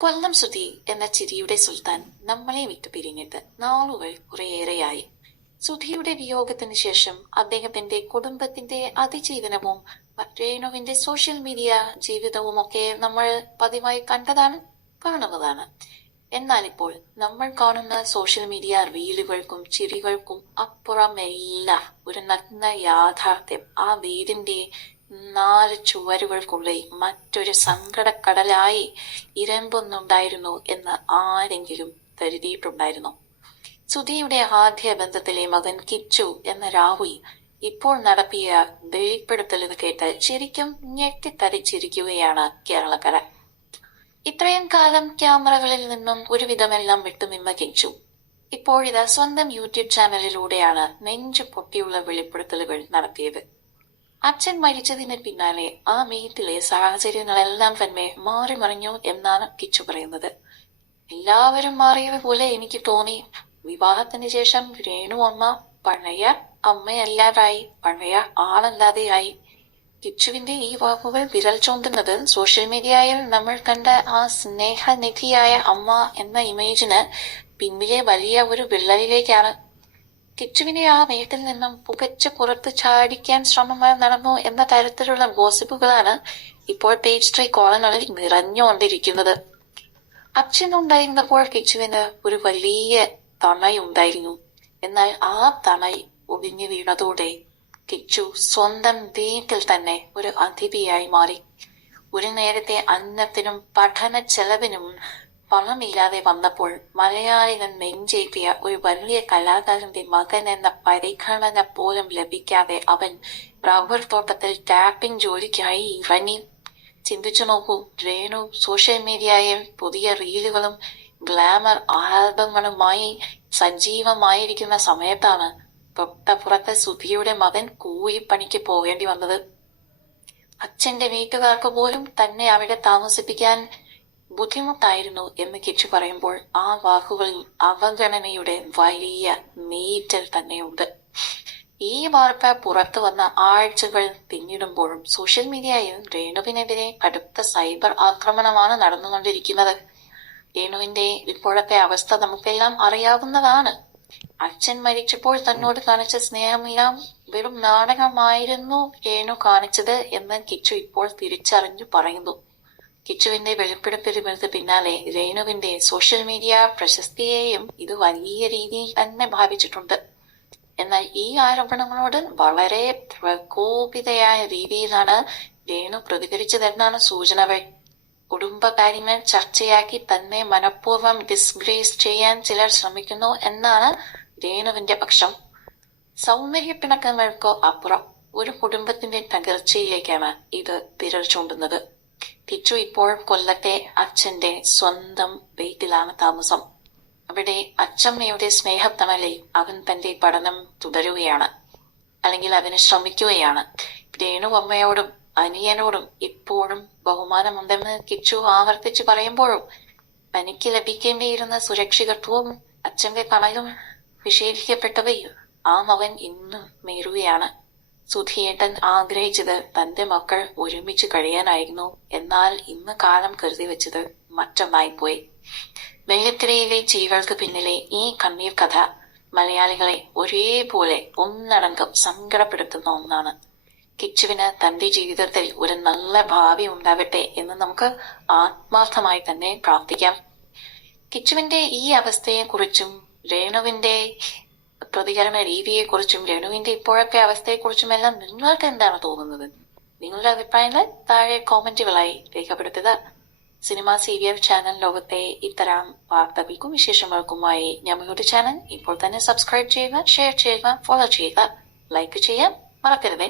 കൊല്ലം സുധി എന്ന ചിരിയുടെ സുൽത്താൻ നമ്മളെ വിട്ടു പിരിഞ്ഞിട്ട് നാളുകൾ കുറേയേറെയായി. സുധിയുടെ വിയോഗത്തിന് ശേഷം അദ്ദേഹത്തിന്റെ കുടുംബത്തിന്റെ അതിജീവനവും രേണുവിന്റെ സോഷ്യൽ മീഡിയ ജീവിതവുമൊക്കെ നമ്മൾ പതിവായി കാണുന്നതാണ്. എന്നാൽ ഇപ്പോൾ നമ്മൾ കാണുന്ന സോഷ്യൽ മീഡിയ റീലുകൾക്കും ചിരികൾക്കും അപ്പുറമെല്ലാം ഒരു നഗ്ന യാഥാർത്ഥ്യം, ആ വീടിന്റെ 4 ചുവരുകൾക്കുള്ളിൽ മറ്റൊരു സങ്കടക്കടലായി ഇരമ്പുന്നുണ്ടായിരുന്നു എന്ന് ആരെങ്കിലും കരുതിയിട്ടുണ്ടായിരുന്നു? സുധിയുടെ ആദ്യ ബന്ധത്തിലെ മകൻ കിച്ചു എന്ന രാഹുൽ ഇപ്പോൾ നടത്തിയ വെളിപ്പെടുത്തൽ കേട്ട് ശരിക്കും ഞെട്ടിത്തരിച്ചിരിക്കുകയാണ് കേരളക്കര. ഇത്രയും കാലം ക്യാമറകളിൽ നിന്നും ഒരുവിധമെല്ലാം വിട്ടുനിന്ന കിച്ചു ഇപ്പോഴിതാ സ്വന്തം യൂട്യൂബ് ചാനലിലൂടെയാണ് നെഞ്ചു പൊട്ടിയുള്ള വെളിപ്പെടുത്തലുകൾ നടത്തിയത്. അച്ഛൻ മരിച്ചതിന് പിന്നാലെ ആ വീട്ടിലെ സാഹചര്യങ്ങളെല്ലാം തന്നെ മാറി മറിഞ്ഞു എന്നാണ് കിച്ചു പറയുന്നത്. എല്ലാവരും മാറിയത് പോലെ എനിക്ക് തോന്നി. വിവാഹത്തിന് ശേഷം രേണു അമ്മ പഴയ അമ്മയല്ലാതായി, പഴയ ആളല്ലാതെയായി. കിച്ചുവിന്റെ ഈ വാക്കുകൾ വിരൽ ചൂണ്ടുന്നത് സോഷ്യൽ മീഡിയയിൽ നമ്മൾ കണ്ട ആ സ്നേഹനിധിയായ അമ്മ എന്ന ഇമേജിന് പിന്നിലെ വലിയ ഒരു വിള്ളലിലേക്കാണ്. കിച്ചുവിനെ ആ വീട്ടിൽ നിന്നും പുകച്ച് പുറത്ത് ചാടിക്കാൻ ശ്രമങ്ങൾ നടന്നു എന്ന തരത്തിലുള്ള ഗോസിപ്പുകളാണ് ഇപ്പോൾ പേജ് 3 കോളങ്ങളിൽ നിറഞ്ഞുകൊണ്ടിരിക്കുന്നത്. അച്ഛനുണ്ടായിരുന്നപ്പോൾ കിച്ചുവിന് ഒരു വലിയ തണയുണ്ടായിരുന്നു. എന്നാൽ ആ തണൽ ഒടിഞ്ഞു വീണതോടെ കിച്ചു സ്വന്തം വീട്ടിൽ തന്നെ ഒരു അതിഥിയായി മാറി. ഒരു നേരത്തെ അന്നത്തിനും പഠന ചെലവിനും പണമില്ലാതെ വന്നപ്പോൾ മലയാളികൾ നെഞ്ചേറ്റിയ ഒരു വലിയ കലാകാരന്റെ മകൻ എന്ന പരിഗണന പോലും ലഭിക്കാതെ അവൻ റബ്ബർ തോട്ടത്തിൽ ടാപ്പിംഗ് ജോലിക്കായി ഇറങ്ങി. ചിന്തിച്ചു നോക്കൂ, രേണു സോഷ്യൽ മീഡിയയിൽ പുതിയ റീലുകളും ഗ്ലാമർ ആൽബങ്ങളുമായി സജീവമായിരിക്കുന്ന സമയത്താണ് തൊട്ടപ്പുറത്തെ സുധിയുടെ മകൻ കൂലിപ്പണിക്ക് പോകേണ്ടി വന്നത്. അച്ഛന്റെ വീട്ടുകാർക്ക് പോലും തന്നെ അവിടെ താമസിപ്പിക്കാൻ ബുദ്ധിമുട്ടായിരുന്നു എന്ന് കിച്ചു പറയുമ്പോൾ ആ വാക്കുകളിൽ അവഗണനയുടെ വലിയ നീറ്റൽ തന്നെയുണ്ട്. ഈ വാർത്ത പുറത്തു വന്ന ആഴ്ചകൾ പിന്നിടുമ്പോഴും സോഷ്യൽ മീഡിയയിൽ രേണുവിനെതിരെ കടുത്ത സൈബർ ആക്രമണമാണ് നടന്നുകൊണ്ടിരിക്കുന്നത്. രേണുവിന്റെ ഇപ്പോഴത്തെ അവസ്ഥ നമുക്കെല്ലാം അറിയാവുന്നതാണ്. അച്ഛൻ മരിച്ചപ്പോൾ തന്നോട് കാണിച്ച സ്നേഹമെല്ലാം വെറും നാടകമായിരുന്നു രേണു കാണിച്ചത് എന്ന് കിച്ചു ഇപ്പോൾ തിരിച്ചറിഞ്ഞു പറയുന്നു. കിച്ചുവിന്റെ വെളിപ്പെടുത്തലുകൾക്ക് പിന്നാലെ രേണുവിന്റെ സോഷ്യൽ മീഡിയ പ്രശസ്തിയെയും ഇത് വലിയ രീതിയിൽ തന്നെ ബാധിച്ചിട്ടുണ്ട്. എന്നാൽ ഈ ആരോപണങ്ങളോട് വളരെ പ്രകോപിതയായ രീതിയിലാണ് രേണു പ്രതികരിച്ചതെന്നാണ് സൂചനകൾ. കുടുംബകാര്യങ്ങൾ ചർച്ചയാക്കി തന്നെ മനഃപൂർവ്വം ഡിസ്ഗ്രേസ് ചെയ്യാൻ ചിലർ ശ്രമിക്കുന്നു എന്നാണ് രേണുവിന്റെ പക്ഷം. സൗന്ദര്യ പിണക്കങ്ങൾക്കോ അപ്പുറം ഒരു കുടുംബത്തിന്റെ തകർച്ചയിലേക്കാണ് ഇത് വിരൽ ചൂണ്ടുന്നത്. കിച്ചു ഇപ്പോൾ കൊല്ലത്തെ അച്ഛന്റെ സ്വന്തം വീട്ടിലാണ് താമസം. അവിടെ അച്ഛമ്മയുടെ സ്നേഹത്തണലിൽ അവൻ തന്റെ പഠനം തുടരുകയാണ്, അല്ലെങ്കിൽ അതിന് ശ്രമിക്കുകയാണ്. രേണു അമ്മയോടും അനിയനോടും ഇപ്പോഴും ബഹുമാനമുണ്ടെന്ന് കിച്ചു ആവർത്തിച്ചു പറയുമ്പോഴും തനിക്ക് ലഭിക്കേണ്ടിയിരുന്ന സുരക്ഷിതത്വവും അച്ഛന്റെ തണലും നിഷേധിക്കപ്പെട്ടവയും ആ മകൻ ഇന്നും നേരുകയാണ്. സുധിയേട്ടൻ ആഗ്രഹിച്ചത് തന്റെ മക്കൾ ഒരുമിച്ച് കഴിയാനായിരുന്നു. എന്നാൽ ഇന്ന് കാലം കരുതി വെച്ചത് മറ്റൊന്നായിപ്പോയി. വെള്ളിത്തിരയിലെ ചിരികൾക്ക് പിന്നിലെ ഈ കണ്ണീർ കഥ മലയാളികളെ ഒരേപോലെ ഒന്നടങ്കം സങ്കടപ്പെടുത്തുന്ന ഒന്നാണ്. കിച്ചുവിന് തന്റെ ജീവിതത്തിൽ ഒരു നല്ല ഭാവി ഉണ്ടാവട്ടെ എന്ന് നമുക്ക് ആത്മാർത്ഥമായി തന്നെ പ്രാർത്ഥിക്കാം. കിച്ചുവിന്റെ ഈ അവസ്ഥയെക്കുറിച്ചും രേണുവിന്റെ പ്രതികരണ രീതിയെക്കുറിച്ചും രേണുവിന്റെ ഇപ്പോഴത്തെ അവസ്ഥയെക്കുറിച്ചും എല്ലാം നിങ്ങൾക്ക് എന്താണ് തോന്നുന്നത്? നിങ്ങളുടെ അഭിപ്രായങ്ങൾ താഴെ കോമന്റുകളായി രേഖപ്പെടുത്തുക. സിനിമ സീരിയൽ ചാനൽ ലോകത്തെ ഇത്തരം വാർത്തകൾക്കും വിശേഷങ്ങൾക്കുമായി ഞങ്ങളുടെ ചാനൽ ഇപ്പോൾ തന്നെ സബ്സ്ക്രൈബ് ചെയ്യുക, ഷെയർ ചെയ്യുക, ഫോളോ ചെയ്യുക, ലൈക്ക് ചെയ്യാൻ മറക്കരുത്.